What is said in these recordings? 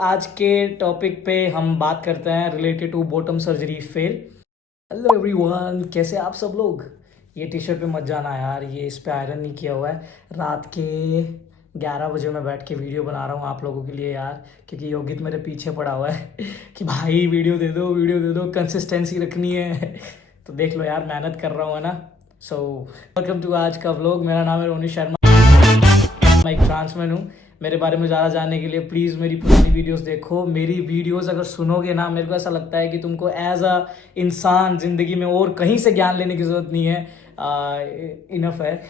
आज के टॉपिक पे हम बात करते हैं related to bottom surgery fail. Hello everyone, कैसे आप सब लोग। ये टी शर्ट पे मत जाना यार, ये इस पे आयरन नहीं किया हुआ है। रात के 11 बजे मैं बैठ के वीडियो बना रहा हूँ आप लोगों के लिए यार, क्योंकि योगित मेरे पीछे पड़ा हुआ है कि भाई वीडियो दे दो, कंसिस्टेंसी रखनी है तो देख लो यार, मेहनत कर रहा हूँ है ना। सो वेलकम टू आज का व्लॉग। मेरा नाम है रोनित शर्मा, मैं एक ट्रांसमैन हूँ। मेरे बारे में ज़्यादा जानने के लिए प्लीज़ मेरी पुरानी वीडियोस देखो। मेरी वीडियोस अगर सुनोगे ना, मेरे को ऐसा लगता है कि तुमको एज अ इंसान ज़िंदगी में और कहीं से ज्ञान लेने की ज़रूरत नहीं है, इनफ है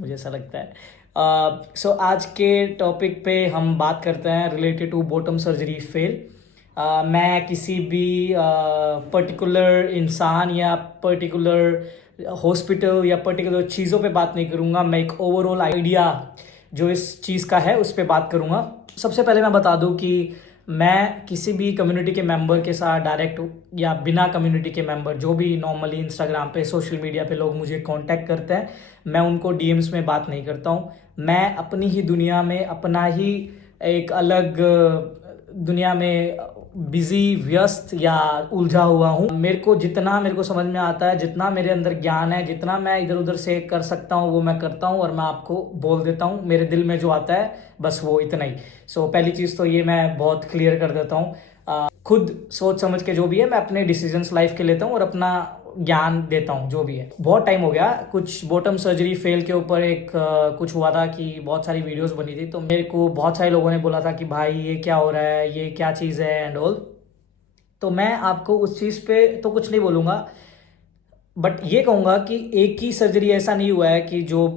मुझे ऐसा लगता है। सो आज के टॉपिक पे हम बात करते हैं related to bottom surgery fail. मैं किसी भी पर्टिकुलर इंसान या पर्टिकुलर हॉस्पिटल या पर्टिकुलर चीज़ों पे बात नहीं करूँगा। मैं एक ओवरऑल आइडिया जो इस चीज़ का है उस पर बात करूँगा। सबसे पहले मैं बता दूँ कि मैं किसी भी कम्युनिटी के मेंबर के साथ डायरेक्ट या बिना कम्युनिटी के मेंबर, जो भी नॉर्मली इंस्टाग्राम पे सोशल मीडिया पे लोग मुझे कांटेक्ट करते हैं, मैं उनको डीएम्स में बात नहीं करता हूँ। मैं अपनी ही दुनिया में, अपना ही एक अलग दुनिया में बिजी, व्यस्त या उलझा हुआ हूँ। मेरे को समझ में आता है, जितना मेरे अंदर ज्ञान है, जितना मैं इधर उधर से कर सकता हूँ वो मैं करता हूँ और मैं आपको बोल देता हूँ। मेरे दिल में जो आता है बस वो इतना ही। पहली चीज़ तो ये मैं बहुत क्लियर कर देता हूँ। खुद सोच समझ के जो भी है मैं अपने डिसीजंस लाइफ के लेता हूँ और अपना ज्ञान देता हूँ जो भी है। बहुत टाइम हो गया, कुछ बॉटम सर्जरी फेल के ऊपर एक कुछ हुआ था कि बहुत सारी वीडियोस बनी थी, तो मेरे को बहुत सारे लोगों ने बोला था कि भाई ये क्या हो रहा है, ये क्या चीज़ है एंड ऑल। तो मैं आपको उस चीज़ पे तो कुछ नहीं बोलूँगा, बट ये कहूँगा कि एक ही सर्जरी ऐसा नहीं हुआ है कि जो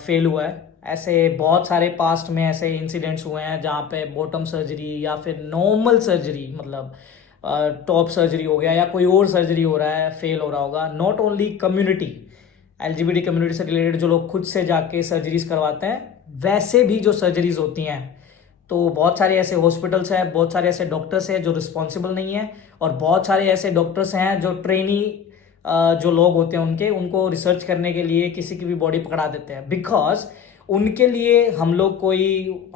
फेल हुआ है। ऐसे बहुत सारे पास्ट में ऐसे इंसिडेंट्स हुए हैं जहाँ पे बॉटम सर्जरी या फिर नॉर्मल सर्जरी, मतलब टॉप सर्जरी हो गया या कोई और सर्जरी हो रहा है, फेल हो रहा होगा। Not only community, LGBT community से रिलेटेड जो लोग खुद से जाके सर्जरीज करवाते हैं, वैसे भी जो सर्जरीज होती हैं, तो बहुत सारे ऐसे हॉस्पिटल्स हैं, बहुत सारे ऐसे डॉक्टर्स हैं जो रिस्पॉन्सिबल नहीं है, और बहुत सारे ऐसे डॉक्टर्स हैं जो ट्रेनी जो लोग होते हैं उनको रिसर्च करने के लिए किसी की भी बॉडी पकड़ा देते हैं। बिकॉज उनके लिए हम लोग कोई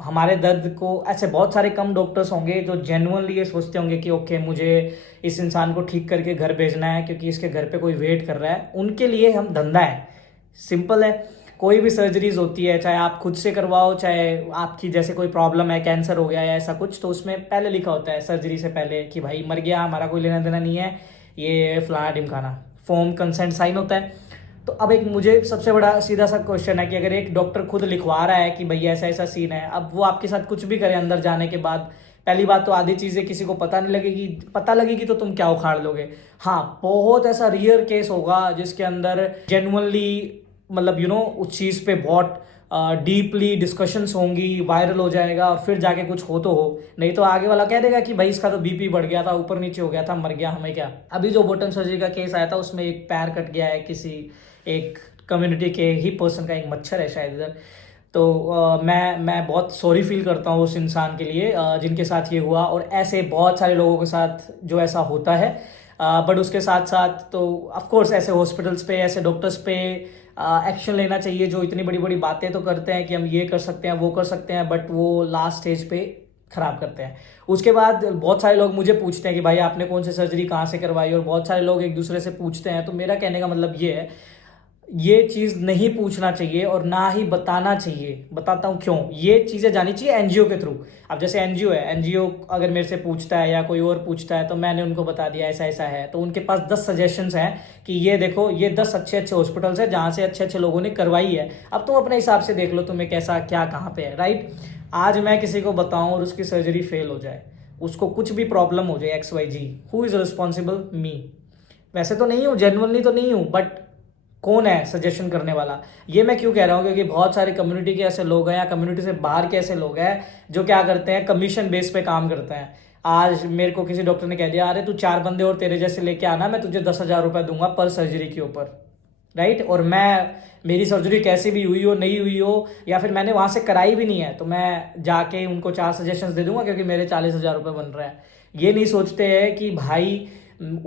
हमारे दर्द को, ऐसे बहुत सारे कम डॉक्टर्स होंगे जो जेन्युइनली ये सोचते होंगे कि ओके मुझे इस इंसान को ठीक करके घर भेजना है क्योंकि इसके घर पे कोई वेट कर रहा है। उनके लिए हम धंधा है, सिंपल है। कोई भी सर्जरीज होती है, चाहे आप खुद से करवाओ, चाहे आपकी जैसे कोई प्रॉब्लम है, कैंसर हो गया या ऐसा कुछ, तो उसमें पहले लिखा होता है सर्जरी से पहले कि भाई मर गया, हमारा कोई लेना देना नहीं है, ये फलाना ढिमकाना, फॉर्म कंसेंट साइन होता है। तो अब एक मुझे सबसे बड़ा सीधा सा क्वेश्चन है कि अगर एक डॉक्टर खुद लिखवा रहा है कि भैया ऐसा ऐसा सीन है, अब वो आपके साथ कुछ भी करे अंदर जाने के बाद, पहली बात तो आधी चीज़ें किसी को पता नहीं लगेगी, पता लगेगी तो तुम क्या उखाड़ लोगे। हाँ, बहुत ऐसा रियर केस होगा जिसके अंदर जेन्युइनली, मतलब उस चीज़ पे बहुत डीपली डिस्कशंस होंगी, वायरल हो जाएगा और फिर जाके कुछ हो तो हो, नहीं तो आगे वाला कह देगा कि भाई इसका तो बीपी बढ़ गया था, ऊपर नीचे हो गया था, मर गया, हमें क्या। अभी जो बॉटम सर्जरी का केस आया था उसमें एक पैर कट गया है किसी एक कम्युनिटी के ही पर्सन का, एक मच्छर है शायद इधर। तो मैं बहुत सॉरी फील करता हूँ उस इंसान के लिए जिनके साथ ये हुआ, और ऐसे बहुत सारे लोगों के साथ जो ऐसा होता है। बट उसके साथ साथ तो ऑफ कोर्स ऐसे हॉस्पिटल्स पे, ऐसे डॉक्टर्स पे एक्शन लेना चाहिए जो इतनी बड़ी बड़ी बातें तो करते हैं कि हम ये कर सकते हैं, वो कर सकते हैं, बट वो लास्ट स्टेज पे खराब करते हैं। उसके बाद बहुत सारे लोग मुझे पूछते हैं कि भाई आपने कौन सी सर्जरी कहाँ से करवाई, और बहुत सारे लोग एक दूसरे से पूछते हैं। तो मेरा कहने का मतलब ये है, ये चीज़ नहीं पूछना चाहिए और ना ही बताना चाहिए। बताता हूँ क्यों। ये चीज़ें जानी चाहिए एनजीओ के थ्रू। अब जैसे एनजीओ है, एनजीओ अगर मेरे से पूछता है या कोई और पूछता है तो मैंने उनको बता दिया ऐसा ऐसा है, तो उनके पास 10 सजेशंस हैं कि ये देखो, ये 10 अच्छे अच्छे हॉस्पिटल्स हैं जहाँ से अच्छे अच्छे लोगों ने करवाई है। अब तुम अपने हिसाब से देख लो तुम्हें कैसा क्या कहाँ पे है, राइट। आज मैं किसी को बताऊँ और उसकी सर्जरी फेल हो जाए, उसको कुछ भी प्रॉब्लम हो जाए XYZ, हु इज़ रिस्पॉन्सिबल? मी। वैसे तो नहीं हूँ, जेन्युइनली तो नहीं हूँ, बट कौन है सजेशन करने वाला? ये मैं क्यों कह रहा हूँ, क्योंकि बहुत सारे कम्युनिटी के ऐसे लोग हैं या कम्युनिटी से बाहर के ऐसे लोग हैं जो क्या करते हैं, कमीशन बेस पे काम करते हैं। आज मेरे को किसी डॉक्टर ने कह दिया, अरे तू 4 बंदे और तेरे जैसे लेके आना, मैं तुझे 10,000 रुपये दूंगा पर सर्जरी के ऊपर, राइट। और मैं, मेरी सर्जरी कैसी भी हुई हो, नहीं हुई हो, या फिर मैंने वहाँ से कराई भी नहीं है, तो मैं जाके उनको 4 सजेशंस दे दूंगा क्योंकि मेरे 40,000 रुपये बन रहे हैं। ये नहीं सोचते हैं कि भाई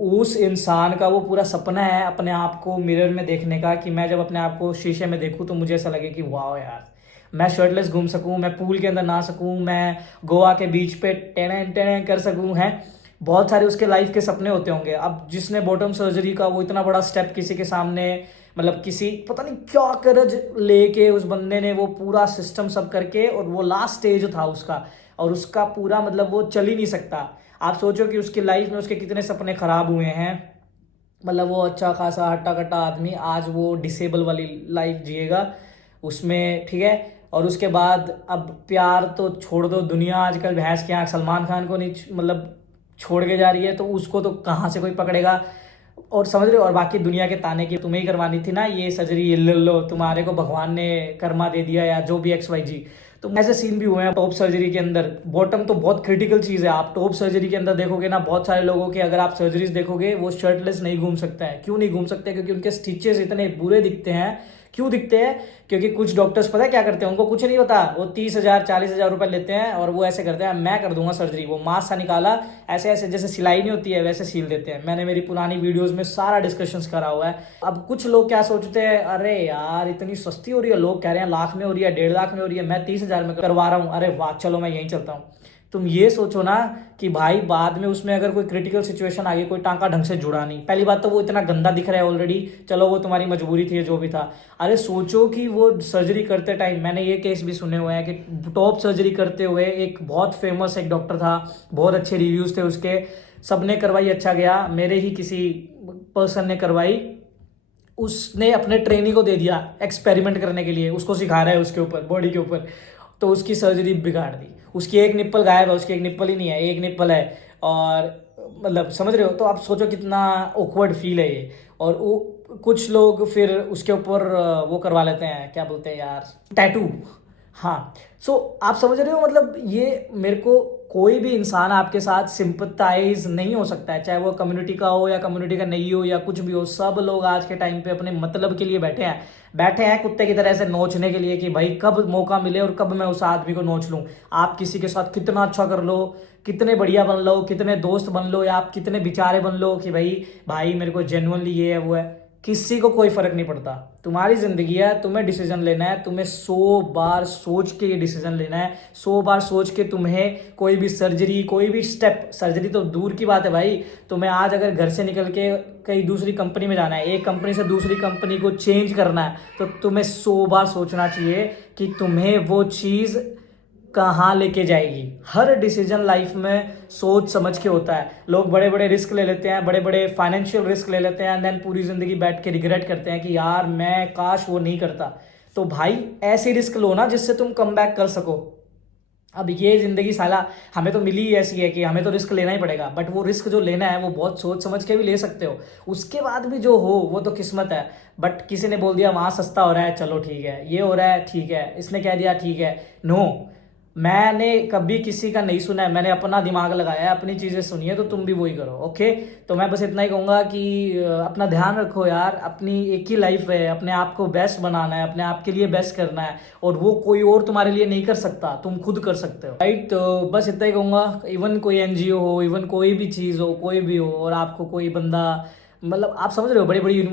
उस इंसान का वो पूरा सपना है अपने आप को मिरर में देखने का, कि मैं जब अपने आप को शीशे में देखूं तो मुझे ऐसा लगे कि वाह यार, मैं शर्टलेस घूम सकूं, मैं पूल के अंदर नहा सकूं, मैं गोवा के बीच पे टेन टेन कर सकूं, हैं। बहुत सारे उसके लाइफ के सपने होते होंगे। अब जिसने बॉटम सर्जरी का वो इतना बड़ा स्टेप किसी के सामने, मतलब किसी पता नहीं क्या करज लेके उस बंदे ने वो पूरा सिस्टम सब करके, और वो लास्ट स्टेज था उसका, और उसका पूरा मतलब वो चल ही नहीं सकता। आप सोचो कि उसकी लाइफ में उसके कितने सपने खराब हुए हैं। मतलब वो अच्छा खासा हट्टा कट्टा आदमी आज वो डिसेबल वाली लाइफ जिएगा उसमें, ठीक है। और उसके बाद अब प्यार तो छोड़ दो, दुनिया आजकल भैंस के आँख सलमान खान को नहीं मतलब छोड़ के जा रही है, तो उसको तो कहाँ से कोई पकड़ेगा। और समझ रहे हो, और बाकी दुनिया के ताने की तुम्हें ही करवानी थी ना ये सर्जरी, ये ले लो, तुम्हारे को भगवान ने कर्मा दे दिया, या जो भी XYZ। तो ऐसे सीन भी हुए हैं टॉप सर्जरी के अंदर। बॉटम तो बहुत क्रिटिकल चीज़ है। आप टॉप सर्जरी के अंदर देखोगे ना, बहुत सारे लोगों के अगर आप सर्जरीज देखोगे वो शर्टलेस नहीं घूम सकते हैं। क्यों नहीं घूम सकते? क्योंकि उनके स्टिचेस इतने बुरे दिखते हैं। क्यों दिखते हैं? क्योंकि कुछ डॉक्टर्स पता है क्या करते हैं, उनको कुछ नहीं पता, वो 30,000 40,000 रुपए लेते हैं और वो ऐसे करते हैं, मैं कर दूंगा सर्जरी। वो मांस सा निकाला, ऐसे ऐसे जैसे सिलाई नहीं होती है वैसे सील देते हैं। मैंने मेरी पुरानी वीडियोस में सारा डिस्कशंस करा हुआ है। अब कुछ लोग क्या सोचते हैं, अरे यार इतनी सस्ती हो रही है, लोग कह रहे हैं लाख में हो रही है, 1.5 लाख में हो रही है, मैं 30,000 में करवा रहा हूँ, अरे वाह चलो मैं यहीं चलता हूँ। तुम ये सोचो ना कि भाई बाद में उसमें अगर कोई क्रिटिकल सिचुएशन आ गई, कोई टांका ढंग से जुड़ा नहीं, पहली बात तो वो इतना गंदा दिख रहा है ऑलरेडी, चलो वो तुम्हारी मजबूरी थी जो भी था। अरे सोचो कि वो सर्जरी करते टाइम, मैंने ये केस भी सुने हुए हैं कि टॉप सर्जरी करते हुए एक बहुत फेमस एक डॉक्टर था, बहुत अच्छे रिव्यूज थे उसके, सबने करवाई, अच्छा गया, मेरे ही किसी पर्सन ने करवाई, उसने अपने ट्रेनी को दे दिया एक्सपेरिमेंट करने के लिए, उसको सिखा रहा है उसके ऊपर, बॉडी के ऊपर, तो उसकी सर्जरी बिगाड़ दी। उसकी एक निप्पल गायब है, उसकी एक निप्पल ही नहीं है, एक निप्पल है। और मतलब समझ रहे हो, तो आप सोचो कितना ऑकवर्ड फील है ये। और वो कुछ लोग फिर उसके ऊपर वो करवा लेते हैं, क्या बोलते हैं यार, टैटू। हाँ, सो आप समझ रहे हो, मतलब ये मेरे को कोई भी इंसान आपके साथ सिंपथाइज नहीं हो सकता है, चाहे वो कम्युनिटी का हो या कम्युनिटी का नहीं हो या कुछ भी हो। सब लोग आज के टाइम पे अपने मतलब के लिए बैठे हैं कुत्ते की तरह से नोचने के लिए, कि भाई कब मौका मिले और कब मैं उस आदमी को नोच लूं। आप किसी के साथ कितना अच्छा कर लो, कितने बढ़िया बन लो, कितने दोस्त बन लो, या आप कितने बेचारे बन लो कि भाई मेरे को जेन्युइनली ये है वो है, किसी को कोई फर्क नहीं पड़ता। तुम्हारी जिंदगी है, तुम्हें डिसीजन लेना है, तुम्हें 100 बार सोच के ये डिसीजन लेना है। 100 बार सोच के तुम्हें कोई भी सर्जरी, कोई भी स्टेप, सर्जरी तो दूर की बात है भाई, तुम्हें आज अगर घर से निकल के कहीं दूसरी कंपनी में जाना है, एक कंपनी से दूसरी कंपनी को चेंज करना है, तो तुम्हें 100 बार सोचना चाहिए कि तुम्हें वो चीज़ कहाँ लेके जाएगी। हर डिसीजन लाइफ में सोच समझ के होता है। लोग बड़े बड़े रिस्क ले लेते हैं, बड़े बड़े फाइनेंशियल रिस्क ले लेते हैं, एंड देन पूरी ज़िंदगी बैठ के रिग्रेट करते हैं कि यार मैं काश वो नहीं करता। तो भाई ऐसी रिस्क लो ना जिससे तुम कम बैक कर सको। अब ये ज़िंदगी साला हमें तो मिली ही ऐसी है कि हमें तो रिस्क लेना ही पड़ेगा, बट वो रिस्क जो लेना है वो बहुत सोच समझ के भी ले सकते हो। उसके बाद भी जो हो वो तो किस्मत है। बट किसी ने बोल दिया वहाँ सस्ता हो रहा है, चलो ठीक है, ये हो रहा है ठीक है, इसने कह दिया ठीक है, नो। मैंने कभी किसी का नहीं सुना है, मैंने अपना दिमाग लगाया है, अपनी चीज़ें सुनी है, तो तुम भी वही करो, ओके। तो मैं बस इतना ही कहूँगा कि अपना ध्यान रखो यार, अपनी एक ही लाइफ है, अपने आप को बेस्ट बनाना है, अपने आप के लिए बेस्ट करना है, और वो कोई और तुम्हारे लिए नहीं कर सकता, तुम खुद कर सकते हो, राइट। तो बस इतना ही कहूँगा। इवन कोई NGO हो, इवन कोई भी चीज़ हो, कोई भी हो, और आपको कोई बंदा, मतलब आप समझ रहे हो, बड़ी बड़ी,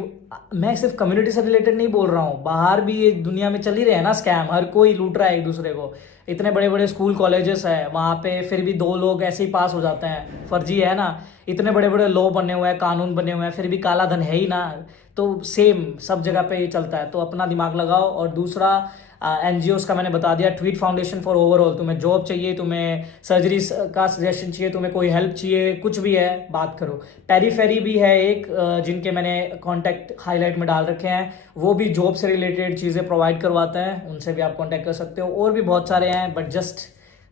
मैं सिर्फ कम्युनिटी से रिलेटेड नहीं बोल रहा हूँ, बाहर भी ये दुनिया में चल ही रहे हैं ना स्कैम, हर कोई लूट रहा है एक दूसरे को। इतने बड़े बड़े स्कूल कॉलेजेस है, वहाँ पे फिर भी 2 लोग ऐसे ही पास हो जाते हैं, फर्जी है ना। इतने बड़े बड़े लॉ बने हुए हैं, कानून बने हुए हैं, फिर भी काला धन है ही ना। तो सेम सब जगह पे ये चलता है, तो अपना दिमाग लगाओ। और दूसरा, NGOs का मैंने बता दिया, ट्वीट फाउंडेशन फॉर ओवरऑल। तुम्हें जॉब चाहिए, तुम्हें सर्जरी का सजेशन चाहिए, तुम्हें कोई हेल्प चाहिए, कुछ भी है बात करो। पेरीफेरी भी है एक, जिनके मैंने कॉन्टैक्ट हाईलाइट में डाल रखे हैं, वो भी जॉब से रिलेटेड चीज़ें प्रोवाइड करवाते हैं, उनसे भी आप कॉन्टैक्ट कर सकते हो। और भी बहुत सारे हैं, बट जस्ट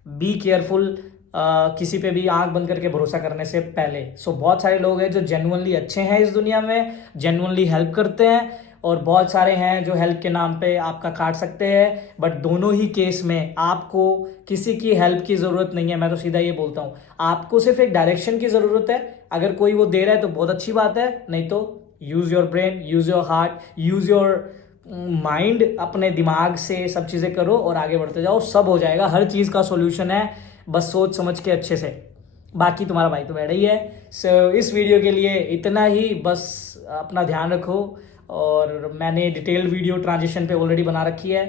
बी केयरफुल, किसी पे भी आंख बंद करके भरोसा करने से पहले। सो बहुत सारे लोग हैं जो जेन्युइनली अच्छे हैं इस दुनिया में, जेन्युइनली हेल्प करते हैं, और बहुत सारे हैं जो हेल्प के नाम पे आपका काट सकते हैं। बट दोनों ही केस में आपको किसी की हेल्प की ज़रूरत नहीं है, मैं तो सीधा ये बोलता हूँ। आपको सिर्फ एक डायरेक्शन की ज़रूरत है, अगर कोई वो दे रहा है तो बहुत अच्छी बात है, नहीं तो use your brain, use your heart, use your mind, अपने दिमाग से सब चीज़ें करो और आगे बढ़ते जाओ, सब हो जाएगा। हर चीज़ का सोल्यूशन है, बस सोच समझ के अच्छे से। बाकी तुम्हारा भाई तो बैठा ही है। सो इस वीडियो के लिए इतना ही, बस अपना ध्यान रखो। और मैंने डिटेल वीडियो ट्रांजिशन पे ऑलरेडी बना रखी है,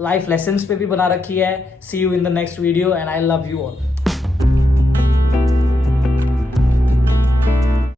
लाइफ लेसन्स पे भी बना रखी है. See you in the next video and I love you all.